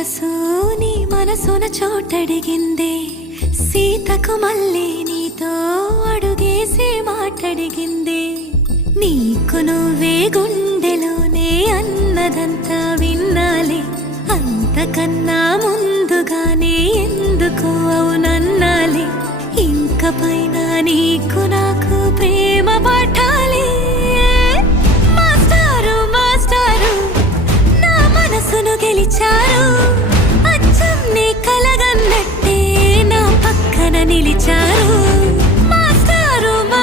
మనసు నీ మనసున చోటడిగిందే, సీతకు మళ్ళీ నీతో అడుగేసి మాటడిగిందే. నీకు నువ్వే గుండెలోనే అన్నదంతా విన్నాలే, అంతకన్నా ముందుగానే ఎందుకు అవునన్నాలే. ఇంక పైన నీకు నాకు